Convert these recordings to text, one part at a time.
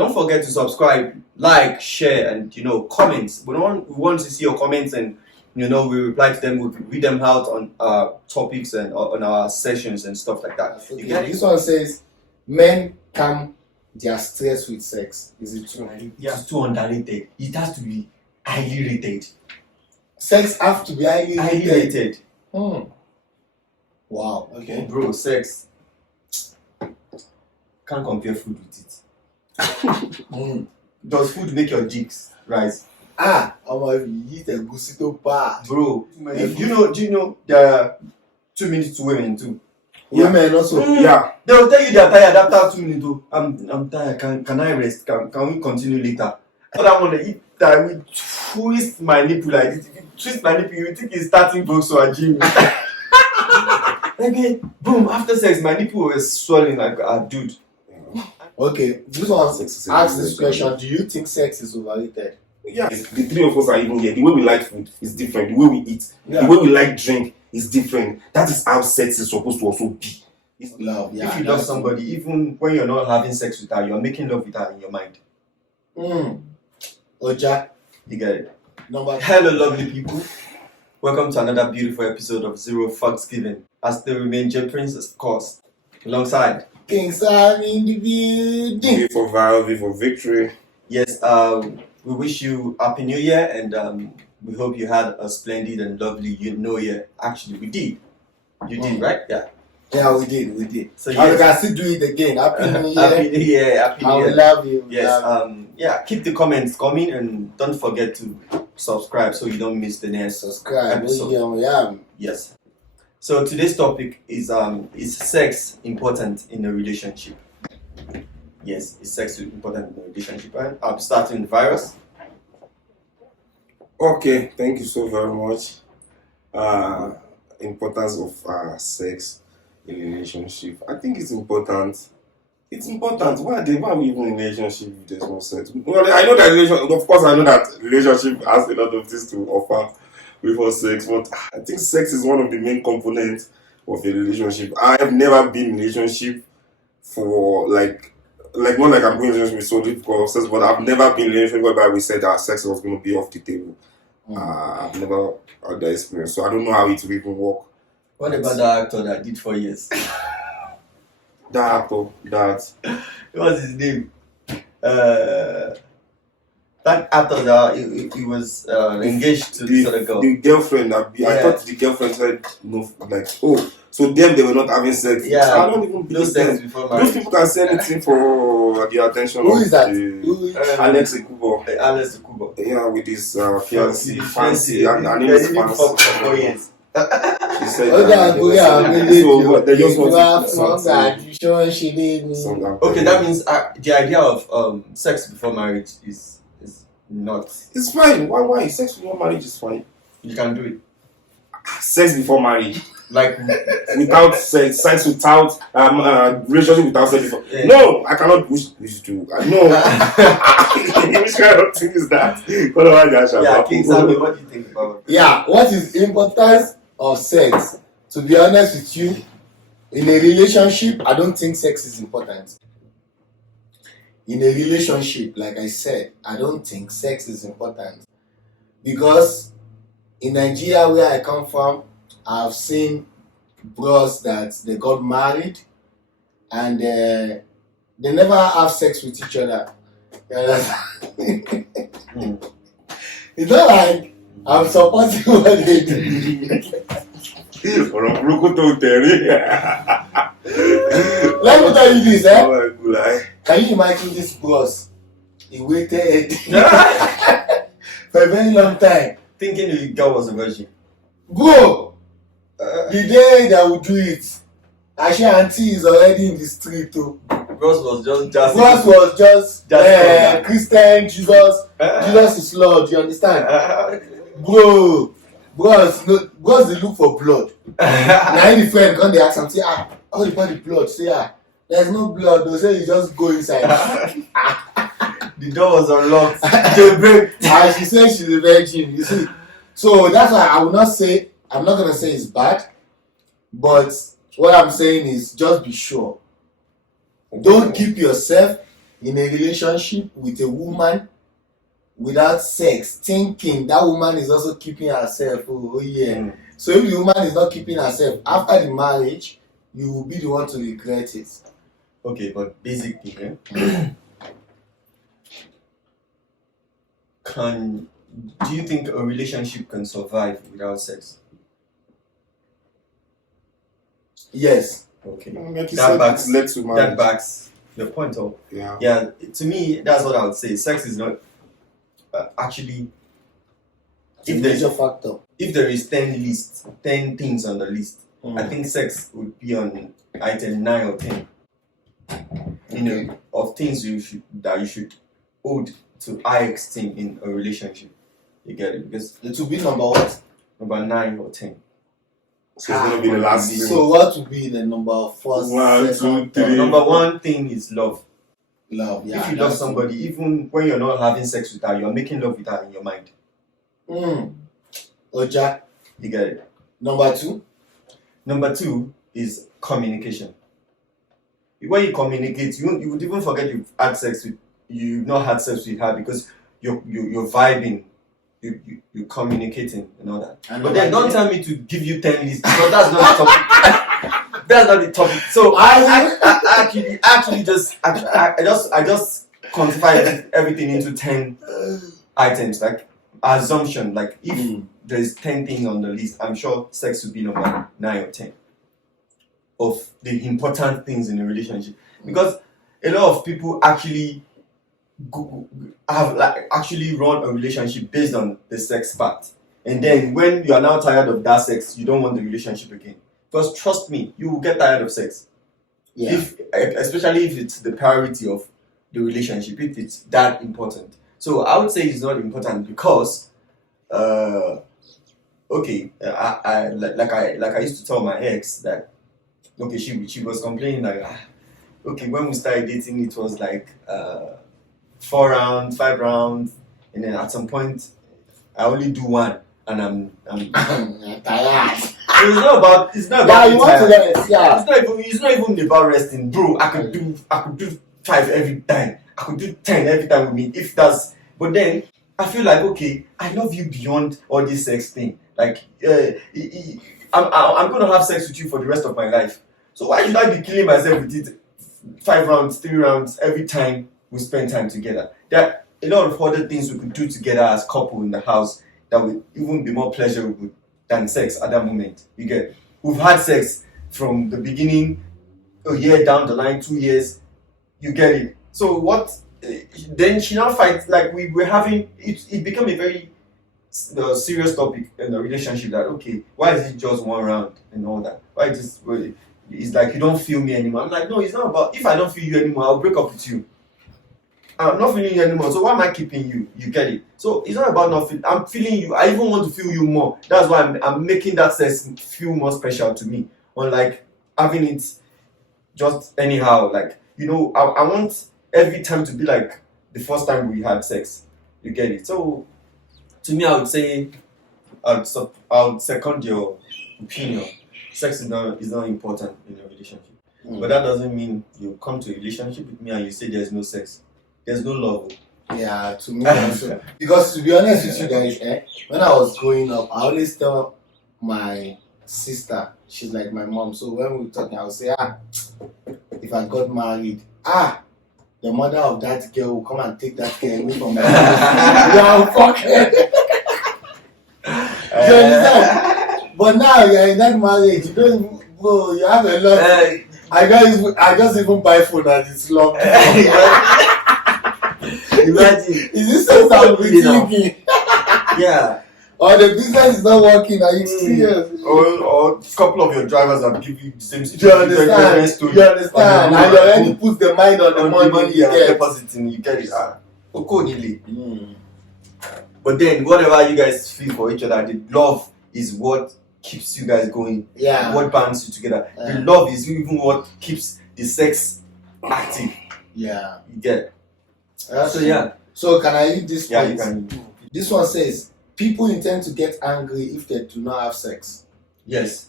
Don't forget to subscribe, like, share, and comments. We want to see your comments, and we reply to them. We read them out on topics and on our sessions and stuff like that. Okay. This one says men calm their stress with sex. Is it true? It's too underrated. It has to be highly rated. Sex have to be highly rated. Wow. Okay. Bro, sex can't compare food with it. Does food make your cheeks rise? I'm going to eat a gusito bar. Bro, do you know there are 2 minutes to women too? Women also. Yeah. They will tell you they are tired after 2 minutes. Oh, I'm tired. Can I rest? Can we continue later? So that one, if I will twist my nipple like this, if you twist my nipple, you think it's starting box or a gym. Okay, boom, after sex, my nipple was swelling like a dude. Okay, this one asks this question: do you think sex is overrated? Yeah, the three of us are even here. The way we like food is different. The way we eat, the way we like drink is different. That is how sex is supposed to also be. It's love. If you love somebody, even when you're not having sex with her, you're making love with her in your mind. Oja, you get it. Hello, lovely people. Welcome to another beautiful episode of Zero Fucks Given. I still remain J Prince, of course, alongside King Sam in the building. V for viral, V for victory. Yes, we wish you Happy New Year, and we hope you had a splendid and lovely New Year. Actually, we did. You did, right? Yeah. Yeah, we did. So we can still do it again. Happy New Year. Happy New Year. Happy New Year. I love you. Yes. Keep the comments coming, and don't forget to subscribe so you don't miss the next episode. Yes. So today's topic is sex important in a relationship? Yes, is sex important in a relationship? And I'll be starting with Virus. Okay, thank you so very much. Importance of sex in a relationship. I think it's important. It's important. Why are we even in a relationship if there's no sex? Well, I know that relationship has a lot of things to offer before sex, but I think sex is one of the main components of a relationship. I have never been in a relationship for like not like I'm going to relationship solely because of sex, but I've never been in a relationship whereby we said that sex was going to be off the table. I've never had that experience, so I don't know how it will even work. What about that actor that did 4 years? That actor, what's his name? That actor that he was engaged to this other girl. The girlfriend, I thought the girlfriend said no, like, so them they were not having sex. Yeah, I don't even believe sex before marriage. Those people can say anything for the attention. Who is that? Alex Ekubo. Alex Ekubo. Yeah, with his fiancé, fancy, and he his didn't fuck for 4 years. She said okay, that means the idea of sex before marriage is not. It's fine. Why? Sex before marriage is fine. You can do it. Sex before marriage, like without sex without relationship without sex before. Yeah. No, I cannot wish to. No. Which kind of thing is that? King Sammy, what do you think about it? Yeah, what is the importance of sex? To be honest with you, in a relationship, I don't think sex is important. In a relationship, like I said, I don't think sex is important. Because in Nigeria, where I come from, I've seen bros that they got married and they never have sex with each other. It's not like I'm supporting what they do. Let me tell you this, Can you imagine this bros? He waited for a very long time, thinking the girl was a virgin. Bro, the day that we do it, actually auntie is already in the street too. Bros was just Christian, Jesus is Lord, you understand? Bros they look for blood. Now the friend come they ask am say how you find the blood? Say there's no blood. They say you just go inside. The door was unlocked. And she said she's a virgin. You see, so that's why I'm not gonna say it's bad, but what I'm saying is just be sure. Don't keep yourself in a relationship with a woman without sex, thinking that woman is also keeping herself. Oh yeah. So if the woman is not keeping herself after the marriage, you will be the one to regret it. Okay, but basically, do you think a relationship can survive without sex? Yes. Okay. That backs the point of to me, that's what I would say. Sex is not actually a major factor. If there is 10 things on the list, I think sex would be on item 9 or 10. You know, of things you should hold to high esteem in a relationship. You get it? Because it will be number what? Number 9 or 10. So it's gonna be the last. So what would be the number first? 1, 2, 3. Number 1 thing is love. Love, yeah. If you love somebody, even when you're not having sex with her, you're making love with her in your mind. Oja. You get it? Number 2? Number 2 is communication. When you communicate, you would even forget you've not had sex with her because you're vibing, you're communicating and all that. But then don't tell me to give you 10 lists because that's not the topic. That's not the topic. So I just quantify everything into 10 items, like assumption. Like if there's 10 things on the list, I'm sure sex would be number 9 or 10 of the important things in a relationship, because a lot of people actually actually run a relationship based on the sex part, and then when you are now tired of that sex, you don't want the relationship again. Because trust me, you will get tired of sex. Yeah. Especially if it's the priority of the relationship, if it's that important. So I would say it's not important because, I used to tell my ex that, okay, she was complaining like, when we started dating, it was like 4 rounds, 5 rounds, and then at some point, I only do 1, and I'm tired. So it's not about you want to rest, yeah. It's not even about resting, bro. I could do 5 every time. I could do 10 every time with me if that's. But then I feel like, okay, I love you beyond all this sex thing. Like I'm gonna have sex with you for the rest of my life. So why should I be killing myself with it 5 rounds, 3 rounds every time we spend time together? There are a lot of other things we could do together as couple in the house that would even be more pleasurable than sex at that moment. You get, we've had sex from the beginning, a year down the line, 2 years. You get it. So what? Then she now fights like we were having. It became a very serious topic in the relationship. That okay, why is it just 1 round and all that? Why just? It's like you don't feel me anymore. I'm like, no, it's not about. If I don't feel you anymore, I'll break up with you. I'm not feeling you anymore, so why am I keeping you? You get it? So it's not about not feeling. I'm feeling you. I even want to feel you more. That's why I'm making that sex feel more special to me. Unlike having it just anyhow. Like, you know, I want every time to be like the first time we had sex. You get it? So to me, I would say I would second your opinion. Sex is not important in a relationship. But that doesn't mean you come to a relationship with me and you say there's no sex. There's no love. Yeah, to me also. Because to be honest with you guys, when I was growing up, I always tell my sister, she's like my mom. So when we were talking, I would say, if I got married, the mother of that girl will come and take that girl away from my house. Yeah, fuck it. You understand? But now you're in that marriage, you don't even go, you have a lot. I just even buy food and it's locked. Imagine. Is this so I'm thinking? Yeah. Or the business is not working, are you serious? Or a couple of your drivers have given you the same situation. You understand? You understand? And you already put the mind on the money you get. Depositing, you get it. But then, whatever you guys feel for each other, the love is what keeps you guys going. Yeah. What binds you together. Yeah. The love is even what keeps the sex active. Yeah. You get it. Yeah. So can I read this point? Yeah, you can. This one says, people intend to get angry if they do not have sex. Yes.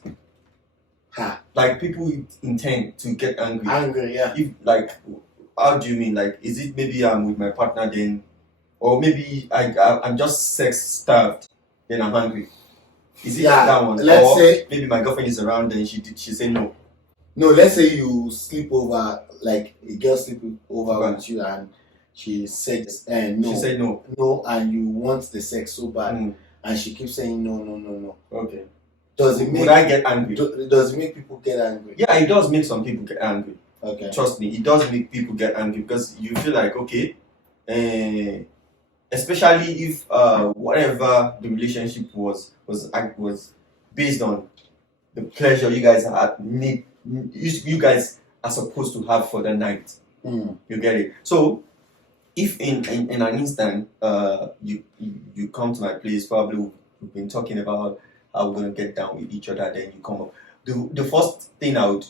Like people intend to get angry. Angry, yeah. If like how do you mean? Like, is it maybe I'm with my partner then, or maybe I'm just sex starved, then I'm hungry? Is it that one? Let's say maybe my girlfriend is around and she said no. No, let's say you sleep over, like a girl sleep over with you and she said no. She said no. No, and you want the sex so bad, and she keeps saying no. Okay. Would I get angry? Does it make people get angry? Yeah, it does make some people get angry. Okay. Trust me, it does make people get angry because you feel like, okay, especially if whatever the relationship was based on the pleasure you guys you guys are supposed to have for the night. You get it? So if in an instant you come to my place, probably we've been talking about how we're gonna get down with each other, then you come up. The first thing I would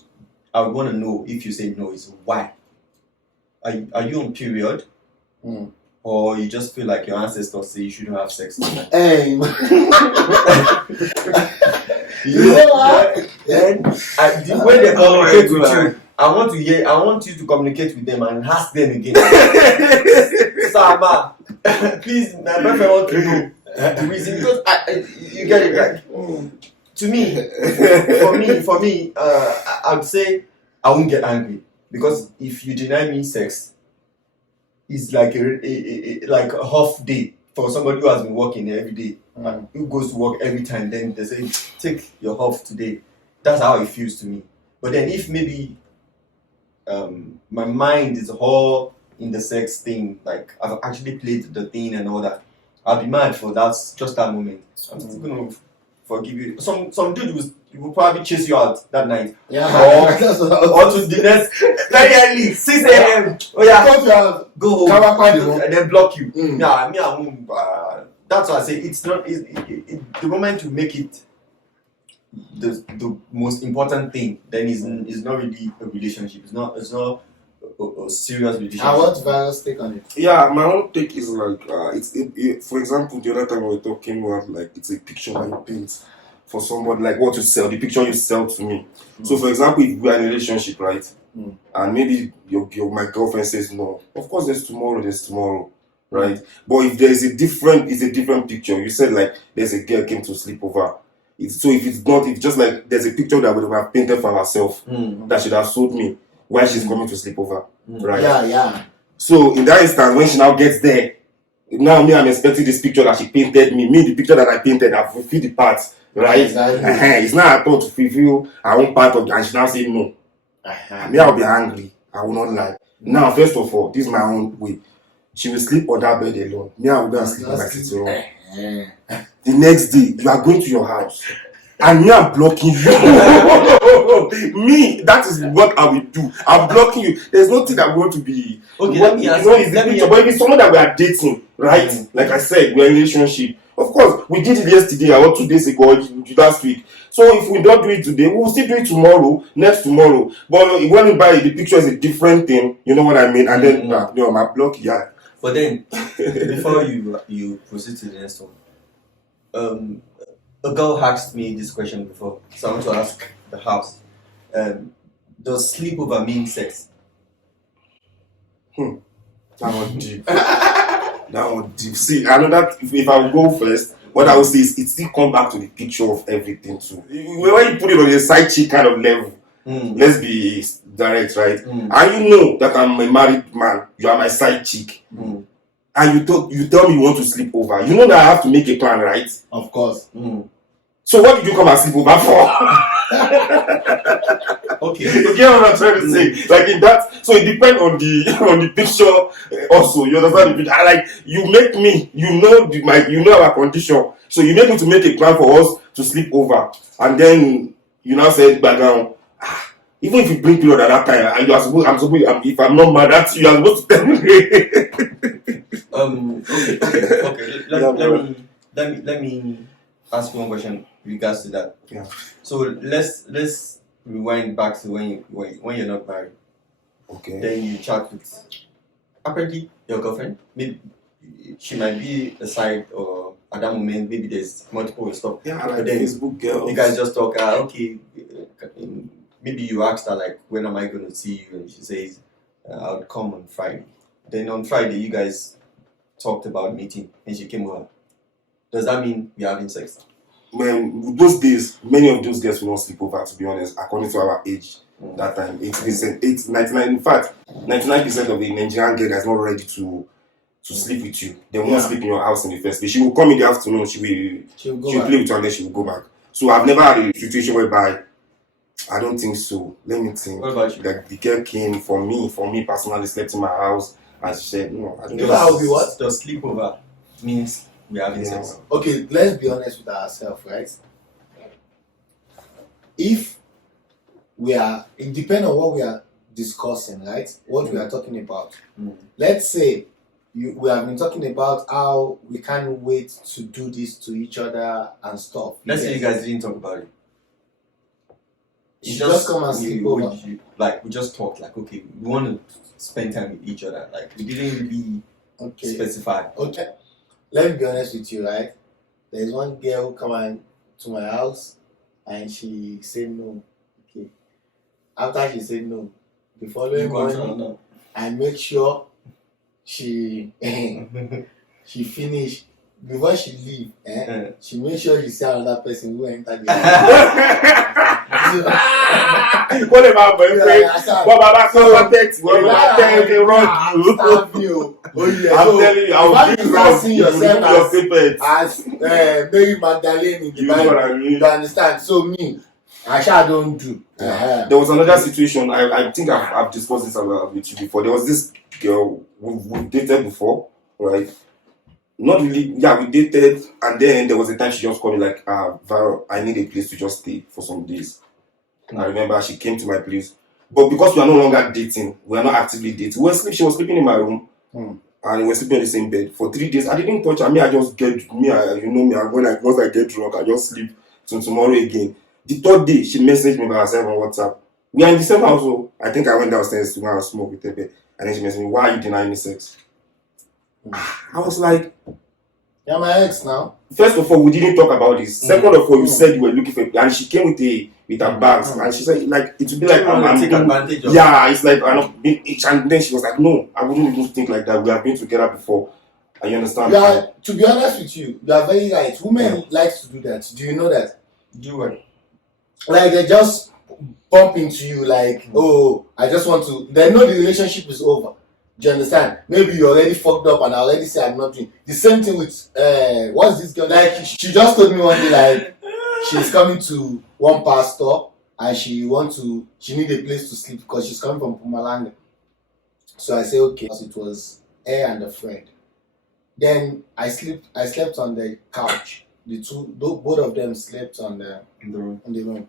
want to know if you say no is why. Are you on period? Or you just feel like your ancestors say you shouldn't have sex tonight? Hey, you know what? Then when they communicate with you, I want you to communicate with them and ask them again. Sama, please, my boyfriend want to know the reason, because you get it right. To me, for me, I would say I won't get angry, because if you deny me sex, it's like like a half day for somebody who has been working every day, who goes to work every time. Then they say take your half today. That's how it feels to me. But then if maybe my mind is all in the sex thing, like I've actually played the thing and all that, I'll be mad for just that moment. I'm still gonna forgive you. Some dude will probably chase you out that night. Yeah. Or to the next very early 6 a.m. Oh yeah, go home and then block you. Yeah, me I won't. That's why I say it's not. The moment you make it the most important thing, then is not really a relationship. It's not a serious relationship. And what's Violet's take on it? Yeah, my own take is like for example, the other time we were talking about, like, it's a picture that you paint for somebody, like what you sell, the picture you sell to me. So for example, if we are in a relationship, right, and maybe my girlfriend says no, of course there's tomorrow, right? But if there is it's a different picture. You said like there's a girl came to sleep over. So if it's not, if just like there's a picture that we would have painted for ourselves that should have sold me why she's coming to sleep over, right? Yeah. So in that instance, when she now gets there, now I'm expecting this picture that she painted me the picture that I painted, I've fulfilled the parts, right? Exactly. It's not at all to fulfill her own part of it, and she now say no. I'll be angry. I will not lie. Now, first of all, this is my own way. She will sleep on that bed alone. I will go and sleep on my sitting room. The next day, you are going to your house, and me, I'm blocking you. That is what I will do. I'm blocking you. There's nothing that going to be. Okay, let me ask you. But if it's someone that we are dating, right? Like I said, we're in a relationship. Of course, we did it yesterday or 2 days ago, last week. So if we don't do it today, we'll still do it tomorrow, next tomorrow. But when we buy the picture is a different thing, you know what I mean? And then my block, yeah. But then, before you proceed to the next one, a girl asked me this question before, so I want to ask the house. Does sleepover mean sex? That was deep. That was deep. See, I know that if I will go first, what I will say is it still come back to the picture of everything too. When you put it on a side chick kind of level, let's be direct, right? And you know that I'm a married man, you are my side chick. And you tell me you want to sleep over. You know that I have to make a plan, right? Of course. So what did you come and sleep over for? Okay. You get what I'm trying to say? Like in that, so it depends on the picture also. You understand the picture? Like you make me, you know our condition. So you make me to make a plan for us to sleep over, and then you now say background. Even if you bring period at that time, if I'm not mad at you, I'm supposed to tell me. Okay. Let me ask you one question in regards to that. Yeah. So let's rewind back to when you're not married. Okay. Then you chat with apparently your girlfriend. Maybe she might be aside, or at that moment maybe there's multiple stuff. Yeah, like but then Facebook girls. You guys just talk. Okay. Maybe you asked her like, when am I going to see you? And she says, I would come on Friday. Then on Friday, you guys talked about meeting and she came over. Does that mean we're having sex? Man, those days, many of those girls will not sleep over, to be honest, according to our age. That time, 80%, 99, in fact, 99% of the Nigerian girl is not ready to sleep with you. They won't sleep in your house in the first place. She will come in the afternoon, she'll play with you and then she will go back. So I've never had a situation whereby I don't think so. Let me think. What about you? Like the girl came for me personally, slept in my house and she said, no, I don't know how we what? The sleepover means we're having sex. Okay, let's be honest with ourselves, right? If we are, it depends on what we are discussing, right? What we are talking about. Let's say we have been talking about how we can't wait to do this to each other and stuff. Let's say you guys didn't talk about it. You just come and sleep over. We just talked like, okay, we want to spend time with each other. Like we didn't really specify. Okay. Let me be honest with you, right? There's one girl who come to my house and she said no. Okay. After she said no, the following morning, I make sure she she finish. Before she leave, she make sure she see another person who entered the house. What about boyfriend? What about contact? What about telling you? I'm telling you, I'll be wrong. See yourself as Mary Magdalene in the Bible. You understand? So me, I don't do. There was another situation. I think I've discussed this with you before. There was this girl we dated before, right? Not really. Yeah, we dated, and then there was a time she just called me like, Varo, I need a place to just stay for some days. I remember she came to my place, but because we are no longer dating, we are not actively dating. She was sleeping in my room, and we were sleeping on the same bed for 3 days. I didn't touch her. I just get me. You know me. Once I get drunk, I just sleep till tomorrow again. The third day, she messaged me by herself on WhatsApp. We are in the same house, so I think I went downstairs to go and smoke with her bed, and then she messaged me, "Why are you denying me sex?" I was like, "You're my ex now." First of all, we didn't talk about this. Second of all, you said you were looking for, and she came with her bags, and she said like it would be like I'm take advantage of. Yeah, it's like I'm not being itch, and then she was like, "No, I wouldn't even think like that. We have been together before." And you understand? Yeah. To be honest with you, you are very right. Women like to do that. Do you know that? Do what? Like they just bump into you like, oh, I just want to. They know the relationship is over. Do you understand? Maybe you already fucked up and I already say I'm not doing. The same thing with what's this girl? Like she just told me one day like she's coming to one pastor and she need a place to sleep because she's coming from Pumalanga. So I say okay. It was her and a friend. Then I slept on the couch. Both of them slept in the room.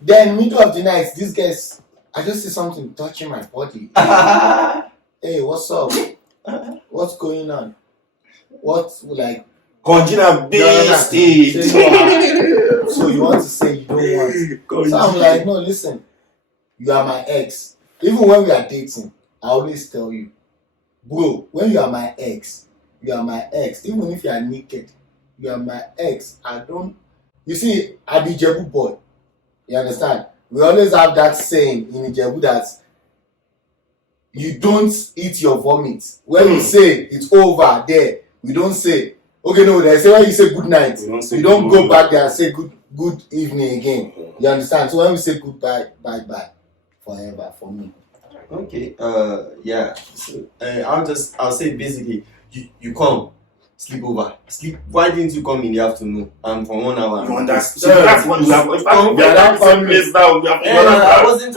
Then middle of the night, these guys, I just see something touching my body. Hey, what's up? What's going on? What's like? Conjina beast. So you want to say you don't want? So I'm like, no, listen. You are my ex. Even when we are dating, I always tell you, bro. When you are my ex, you are my ex. Even if you are naked, you are my ex. You see, I be Ijebu boy. You understand? We always have that saying in Ijebu that you don't eat your vomit. When you say it's over there, we don't say, okay, no, they say when you say good night, you don't go back there and say good evening again. You understand? So when we say goodbye, bye forever for me. Okay. Yeah. So I'll say basically you come. Sleep over. Why didn't you come in the afternoon? And for 1 hour. You understand? That's what you have. We are that place now. I wasn't.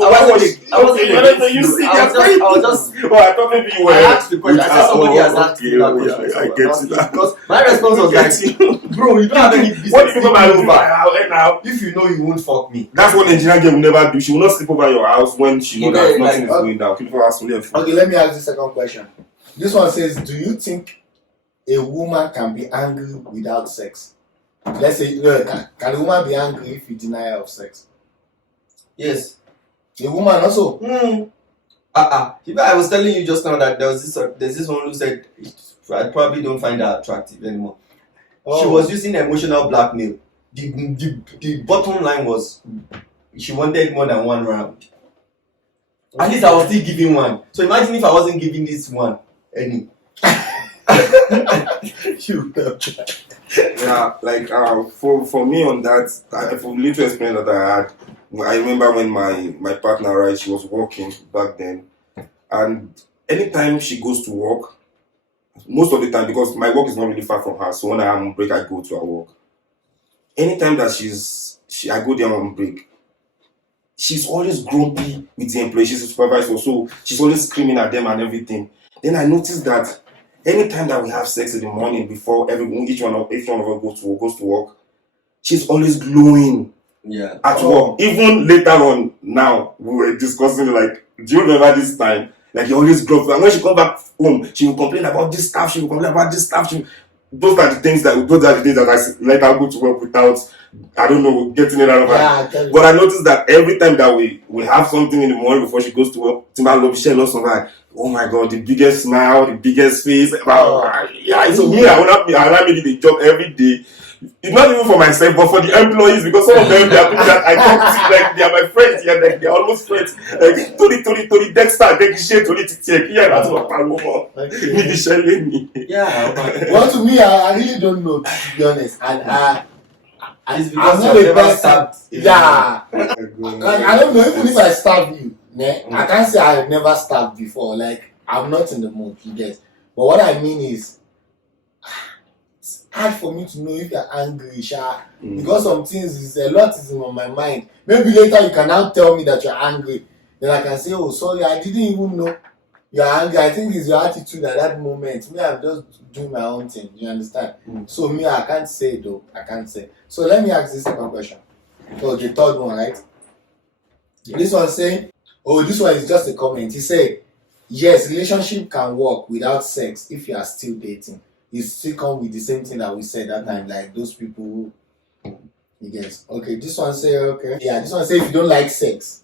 You see, I thought maybe you were. I asked the question. I said somebody has asked me that question. I get you. Because my response was like, bro, you don't have any business. What if you come over now? If you know you won't fuck me. That's what Nigerian girl will never do. She will not sleep over your house when she knows that nothing is going down. Okay, let me ask the second question. This one says, do you think a woman can be angry without sex? Let's say, can a woman be angry if you deny her of sex? Yes. A woman also? I was telling you just now that there's this one who said, I probably don't find her attractive anymore. Oh. She was using emotional blackmail. The bottom line was, she wanted more than one round. At least I was still giving one. So imagine if I wasn't giving this one any. Yeah, like for me on that, for little experience that I had, I remember when my partner, right, she was working back then, and anytime she goes to work, most of the time, because my work is not really far from her, so when I am on break, I go to her work. Anytime that I go there on break, she's always grumpy with the employee. She's a supervisor, so she's always screaming at them and everything. Then I noticed that anytime that we have sex in the morning before each one of us goes to work, she's always glowing. Yeah. At work. Even later on, now we were discussing like, do you remember this time? Like, you always glow. And when she comes back home, she will complain about this stuff. Those are the things that I let her go to work without, I don't know, getting it out of her. But I noticed that every time that we have something in the morning before she goes to work, Timba love share lots of that. Oh my God, the biggest smile, the biggest face. Yeah, so me, I want to the job every day. It's not even for myself, but for the employees, because some of them, they are people that I talk to, like, they are my friends, yeah, like, they are almost friends. Like, Tori, Dexter, Tori, Titi, yeah, that's what I'm talking. Yeah. Well, to me, I really don't know, to be honest. And it's because I'm not a person. Yeah. I don't know, even if I stab you, I can't say I've never stabbed before. Like, I'm not in the mood, you get. But what I mean is, hard for me to know if you're angry, because some things a lot is on my mind. Maybe later you can now tell me that you're angry. Then I can say, oh, sorry, I didn't even know you're angry. I think it's your attitude at that moment. Me, I'm just doing my own thing. You understand? So me, I can't say though. I can't say. So let me ask this second question. Oh, the third one, right? Yeah. This one saying, oh, this one is just a comment. He said, yes, relationship can work without sex if you are still dating. It still come with the same thing that we said that time, like those people who, you guess. Okay, this one say, okay. Yeah, this one say if you don't like sex,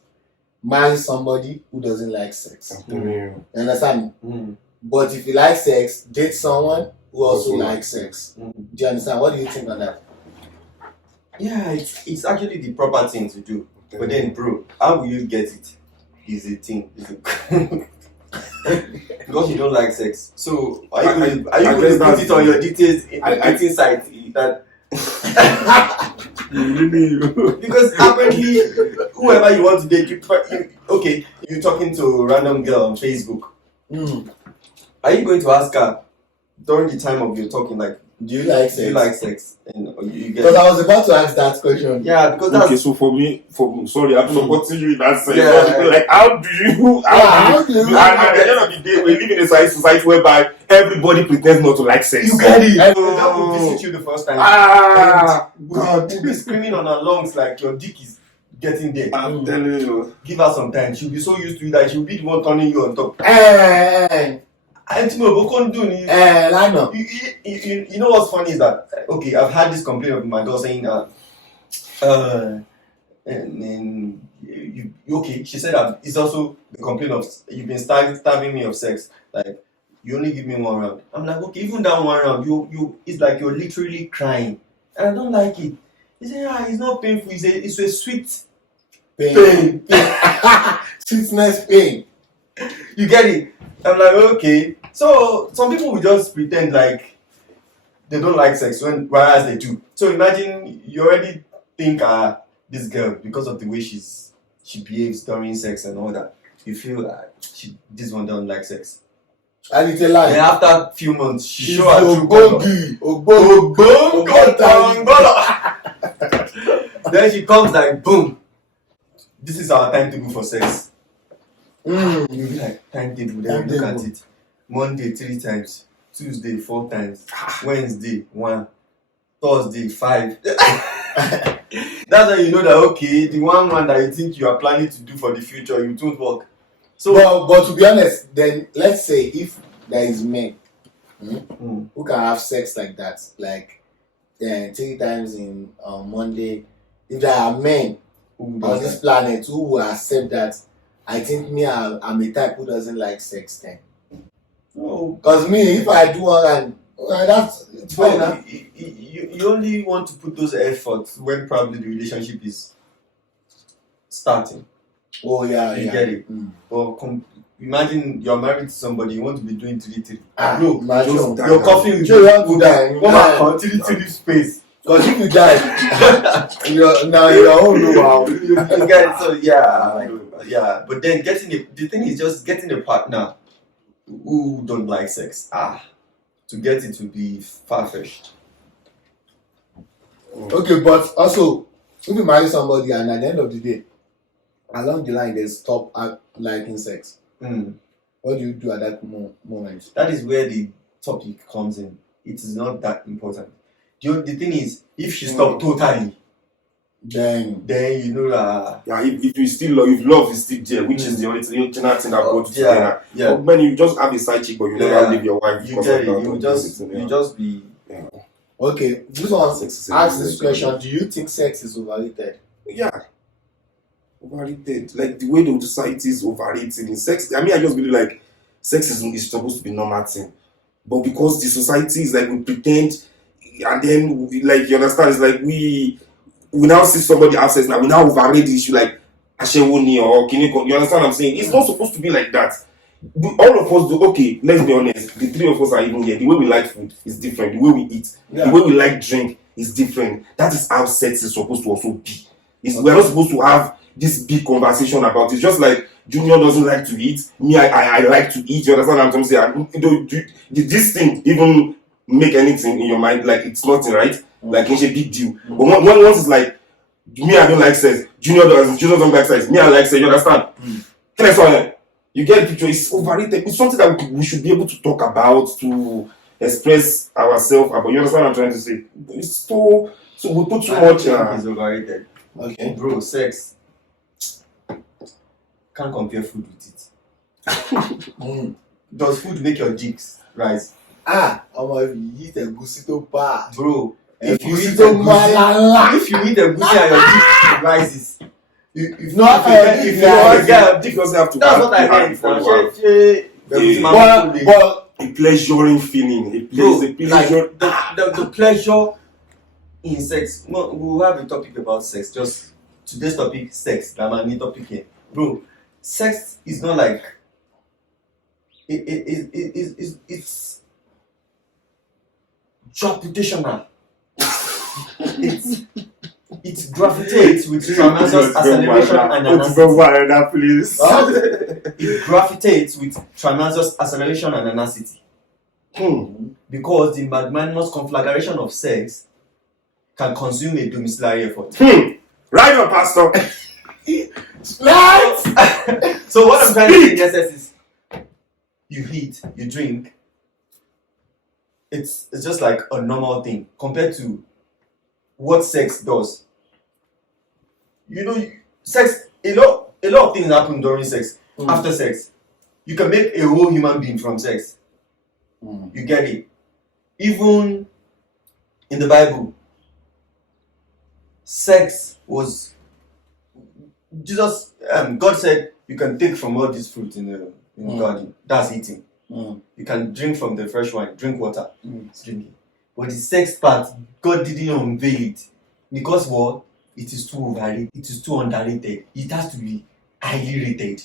marry somebody who doesn't like sex. You understand? But if you like sex, date someone who also likes sex. Do you understand? What do you think of that? Yeah, it's actually the proper thing to do. But then, bro, how will you get it? Is the thing. Because you don't like sex. So are you going to put it on your details in the dating site that because apparently whoever you want to date, you're talking to a random girl on Facebook. Are you going to ask her during the time of your talking, like, do you like sex? Do you like sex? And you get because I was about to ask that question. Yeah, because that's okay. So for me, sorry, I'm supporting you in that sense. Yeah. Like, how do you? At the end of the day, we live in a society whereby everybody pretends not to like sex. You get it. That will visit you the first time. God, you'll be screaming on her lungs like your dick is getting there. I'm telling you. Give her some time. She'll be so used to it that she'll be the one turning you on top. You know what's funny is that I've had this complaint of my girl saying she said that it's also the complaint of you've been starving me of sex, like you only give me one round. I'm like, okay, even that one round you it's like you're literally crying and I don't like it. He said, it's not painful. He said it's a sweet pain. Sweetness pain. You get it? I'm like, okay. So some people will just pretend like they don't like sex whereas they do. So imagine you already think this girl, because of the way she behaves during sex and all that, you feel this one don't like sex. And it's a lie. Then after a few months, she show her true color. Then she comes like, boom, this is our timetable for sex. You be like, timetable, then look at it. Monday 3 times, Tuesday 4 times, Wednesday 1, Thursday 5. That's when you know that okay, the one that you think you are planning to do for the future, you don't work. So, but to be honest, then let's say if there is men who can have sex like that, like 3 times in Monday, if there are men on this planet who will accept that, I think me, I'm a type who doesn't like sex then. Because me, if I do one and that's it's fine. You only want to put those efforts when probably the relationship is starting. Oh yeah, You yeah. get it? Or imagine you're married to somebody, you want to be doing 3-3. Bro, just die you're now. coughing with Sure, you want to die. Come on, 3-3 space. Because if you die, you're own wow. You get it? So yeah. But then the thing is just getting a partner who don't like sex. To get it to be far-fetched. Okay, but also, if you marry somebody and at the end of the day, along the line they stop liking sex, what do you do at that moment? That is where the topic comes in. It is not that important. The thing is, if she stopped totally, then you know that. If you still love, if love is still there, which is the only thing that brought you together. Yeah. But when you just have a side chick, but you never leave your wife. You get it. You just be. Yeah. Okay, this one ask this question: do you think sex is overrated? Yeah. Overrated. Like the way the society is overrating sex. I mean, I just believe like sex is supposed to be normal thing, but because the society is like we pretend, and then like you understand, it's like we now see somebody have sex now, we now overrate the issue like Ashewoni or Kineko. You understand what I'm saying? It's not supposed to be like that. All of us do. Okay, let's be honest. The three of us are even here. The way we like food is different. The way we eat, the way we like drink is different. That is how sex is supposed to also be. We're not supposed to have this big conversation about it. Just like Junior doesn't like to eat, me, I like to eat. You understand what I'm saying? Did this thing even make anything in your mind? Like it's nothing, right? Like it's a big deal. But once it's like me, I don't like sex. Junior don't like sex. Me, I like sex. You understand? That's why you get the picture. It's overrated. It's something that we should be able to talk about, to express ourselves about. You understand what I'm trying to say? It's so we put too much. It's overrated. Okay, bro, sex can't compare food with it. Does food make your cheeks rise? if you eat a gusito bar, bro. If you eat a goosey and your cheeks rises, if dick doesn't have to. That's what I meant. But a pleasuring feeling, the pleasure in sex. We'll have a topic about sex. Just today's topic, sex. Damani topic here, bro. Sex is not like it's gravitational. It gravitates with tremendous acceleration and anacity. It gravitates with tremendous acceleration and anacity. Because the magnanimous conflagration of sex can consume a domiciliary effort. Right on, Pastor. Right. So what I'm trying to say in essence is, you eat, you drink. It's just like a normal thing compared to what sex does. You know, sex. A lot of things happen during sex. After sex, you can make a whole human being from sex. You get it? Even in the Bible, sex was. God said you can take from all these fruits in the garden. That's eating. You can drink from the fresh wine, drink water, drinking. But the sex part, God didn't unveil it because what? It is too overrated. It is too underrated. It has to be highly rated.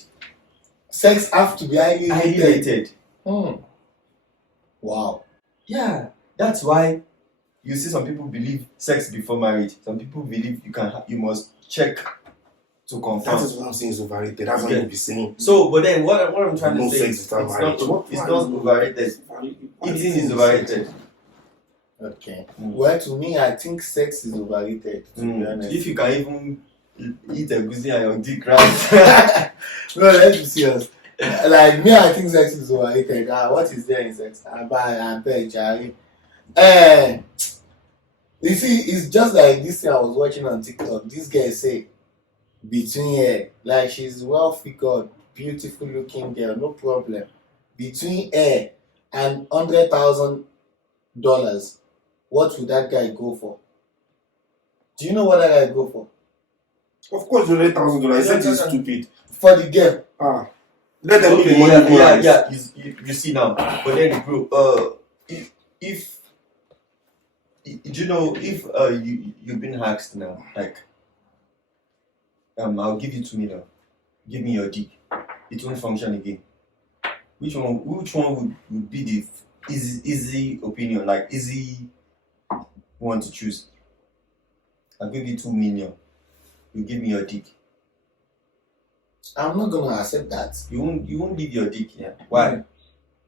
Sex has to be highly rated. Wow. Yeah, that's why you see some people believe sex before marriage. Some people believe you must check to confirm. That is what I'm saying is overrated. That's what you'll be saying. So, but then what I'm trying to say is it's not overrated. Eating is overrated. Okay. Well, to me, I think sex is overrated. To be honest. If you can even eat a goosey and your dick right. No, let's be serious. Like me, I think sex is overrated. What is there in sex? I bet, Jerry. You see, it's just like this thing I was watching on TikTok. This guy say, between her, like she's well figured, beautiful looking girl, no problem. Between her and $100,000, what would that guy go for? Do you know what that guy go for? Of course, $100,000. I said he's stupid. For the girl. Let them make money. Yeah. You see now, but then bro, if you know, if you've been hacked now, like I'll give you $2 million. give me your dick. It won't function again. Which one would be the easy opinion, like easy one to choose? I'll give you 2 million. You give me your dick. I'm not gonna accept that. You won't leave your dick, yeah. Why?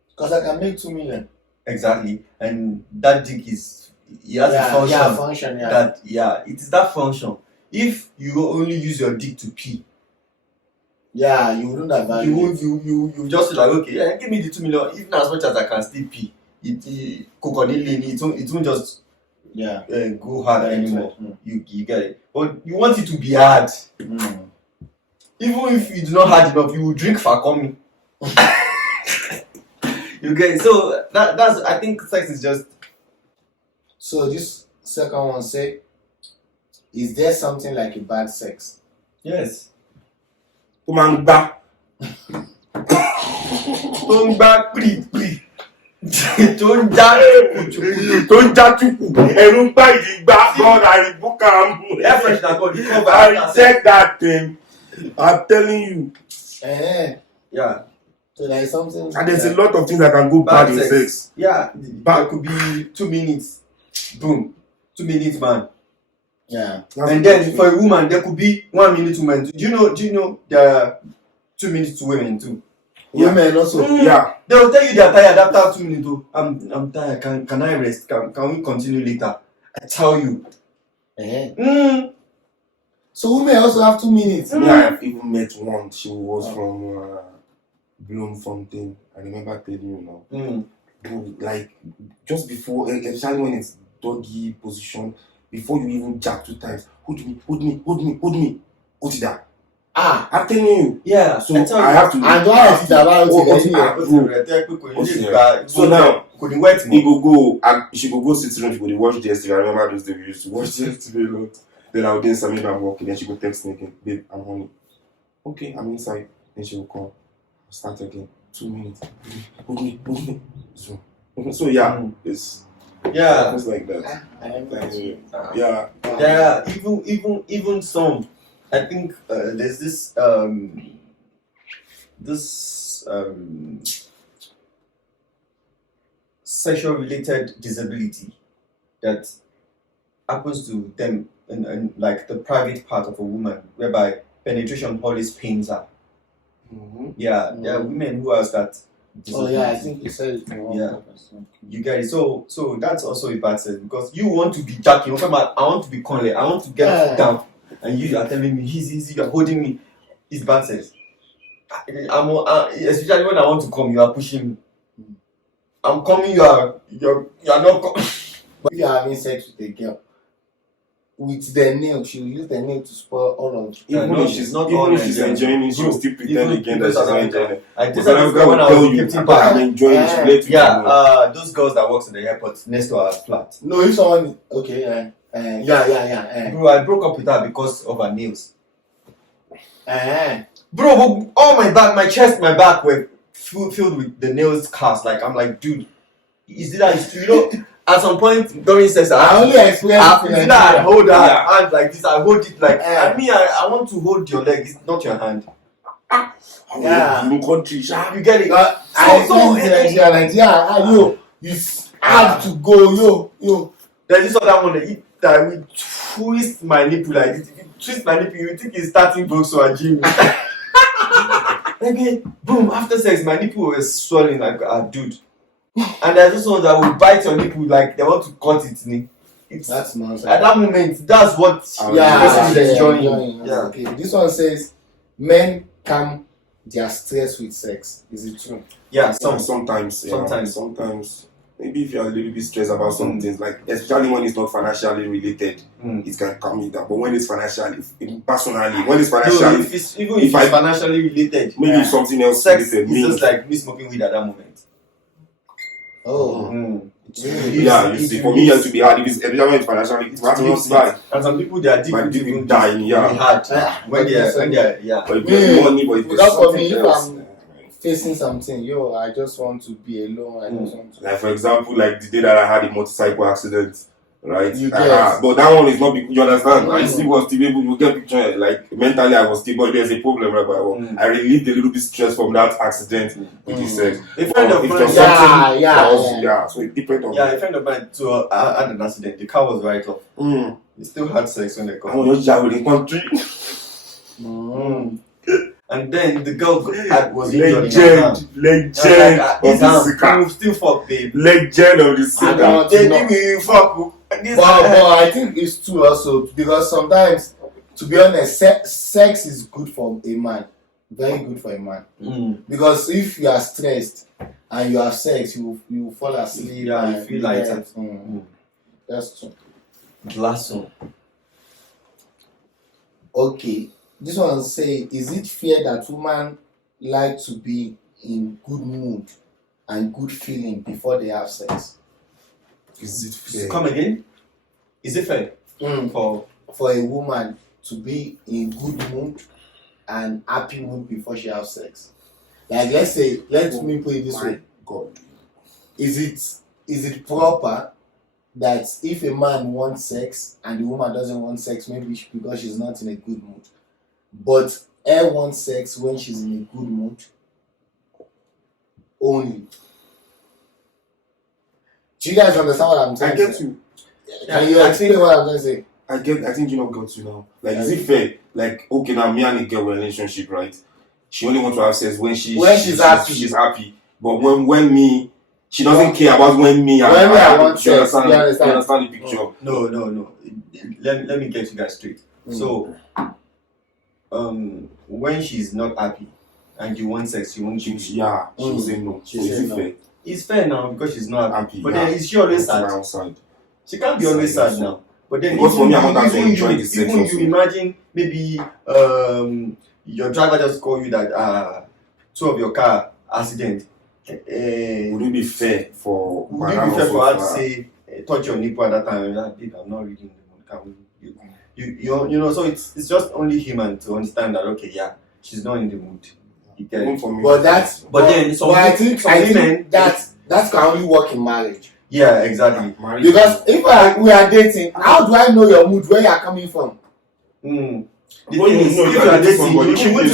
Because I can make 2 million. Exactly. And that dick has a function. Yeah, function, yeah. That it is that function. If you only use your dick to pee, yeah, you wouldn't have value. You just like, okay, yeah, give me the 2 million, even as much as I can still pee. It won't just go hard anymore. You get it. But you want it to be hard. Even if you do not hard enough, you will drink Fakomi. You get it. So that's I think sex is just. So this second one say, is there something like a bad sex? Yes. Don't back, please. Don't God, I book I check that thing. I'm telling you. Yeah. So there is something. And there's a lot of things that can go bad in sex. Yeah. That could be 2 minutes. Boom. 2 minutes, man. Yeah. And then for a woman, there could be 1 minute woman. Do you know there are 2 minutes to women too? Women also. Yeah. They will tell you they are tired after 2 minutes. Oh, I'm tired. Can I rest? Can we continue later? I tell you. So women also have 2 minutes. Yeah, I have even met one. She was from Bloemfontein. I remember telling you now. Like just before, especially when it's doggy position, before you even jack 2 times, hold me. Hold that. I'm telling you. Yeah. So I have to. I don't have to about it. So now, he go and she go sit around. She go watch DSTV. I remember those days we used to watch DSTV a lot. Then I would then submit my work. Then she go text me again, babe, I'm honey. Okay, I'm inside. Then she will call. Start again. 2 minutes. Hold me. So yeah, it's like that. Yeah. Even some. I think there's this sexual related disability that happens to them in like the private part of a woman, whereby penetration always pains her. Yeah, there are women who has that disability. Oh yeah, I think you said it. You get it. So that's also a bad sense, because you want to be jacking. I want to be conley. I want to get down. And you are telling me easy, you are holding me. It's bad sex. Especially when I want to come, you are pushing me. I'm coming, you are not coming. But if you are having sex with a girl, with the nail, she will use the nail to spoil all of it. Even if she's enjoying it, she will still pretend again that she's not enjoying it. I did that when I was in 15 I'm enjoying it. Those girls that works in the airport next to our flat. No, if someone Bro, I broke up with her because of her nails. Bro, all my back, my chest, my back were filled with the nails cast. Like, I'm like, dude, is it that at some point during sex, I only experienced it. I hold her hand like this. I hold it like. I want to hold your leg. It's not your hand. Country, you get it. Nigeria, you have to go, yo. There's this other one that will twist my nipple like this. If you twist my nipple, you think it's starting box or a gym. Okay, boom. After sex, my nipple was swelling like a dude. And there's this one that will bite your nipple like they want to cut it. That's nonsense. At that moment, that's what person is enjoying. Yeah. Okay. This one says men calm their stress with sex. Is it true? Yeah. Sometimes. Maybe if you're a little bit stressed about some things, like especially when it's not financially related, it can calm you down. But when it's financially, personally, when it's financially, if it's financially related, maybe something else sex related. It's just like me smoking weed at that moment. You see, for me, it has to be hard. If it's financially, it's hard. And some people, they are deep dying. Hard when they're But if there's money, but if there's something else. Facing something, I just want to be alone. I just want to. Like for example, like the day that I had a motorcycle accident, right? You get. But that one is not because you understand. I still was still able to get picture. Like mentally, I was still, but there's a problem, right? But I relieved a little bit stress from that accident with the sex. A friend of If mine, there's something that was, so it depends on. Yeah, a friend of mine too had an accident. The car was right off. He still had sex when they come. I want to with the country. And then the girl was legend. You still fuck, babe. Legend of the singer. They give me fuck. But I think it's true also because sometimes, to be honest, sex is good for a man. Very good for a man. Because if you are stressed and you have sex, you fall asleep. Yeah, you feel like that. That's true. Last one. Okay. This one say, is it fair that women like to be in good mood and good feeling before they have sex? Is it fair? Come again? Is it fair for a woman to be in good mood and happy mood before she has sex? Like let me put it this way. God. Is it proper that if a man wants sex and the woman doesn't want sex, maybe because she's not in a good mood, but her wants sex when she's in a good mood only? Do you guys understand what I'm saying? I get you. Can you explain what I'm trying to say? I think you know got you now. Like, is it fair? Like, okay, now me and a girl in a relationship, right? She only wants to have sex when she's happy. She's happy. But when me, she doesn't care about when me. I want sex. You understand the picture? No. Let me get you guys straight. So, when she's not happy and you want sex, you won't give it. Yeah, she'll say no. So is it fair? It's fair now because she's not happy. But yeah. then is she always sad? She can't be always sad now. But then because for me, I want to enjoy the sex. Even you imagine maybe your driver just called you that two of your car accident. Would it be fair for her to say touch your nipple at that time? Like, babe, I'm not reading the mood. You know, so it's just only human to understand that. Okay, yeah, she's not in the mood. But I think that can only work in marriage. Yeah, exactly. Because if we are dating, how do I know your mood, where you are coming from? The thing is, if you are dating, she won't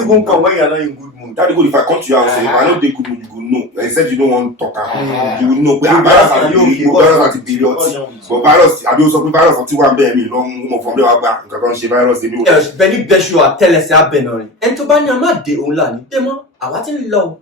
even come when you are not in good mood. That's good. If I come to your house, if I know they good mood, you go know. Like I said, you don't want to talk. You will know. But virus at the period. But virus, I be also virus until one bear me long from the back. Because she virus they know. Yes, Benny Beshu tell us that Benoni. And to ban your mad de only. Demo, I want to love.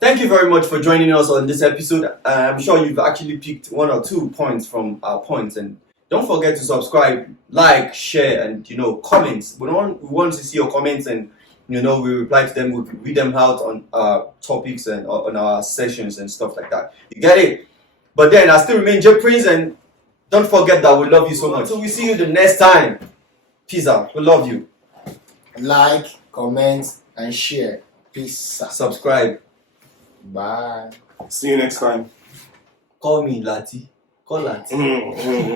Thank you very much for joining us on this episode. I'm sure you've actually picked 1 or 2 points from our points, and don't forget to subscribe, like, share, and comments. We want to see your comments, and we reply to them. We read them out on our topics and on our sessions and stuff like that. You get it? But then I still remain J Prince, and don't forget that we love you so much. So we see you the next time. Peace out. We love you. Like, comment, and share. Peace. Subscribe. Bye. See you next time. Call me Lati. Call Lati.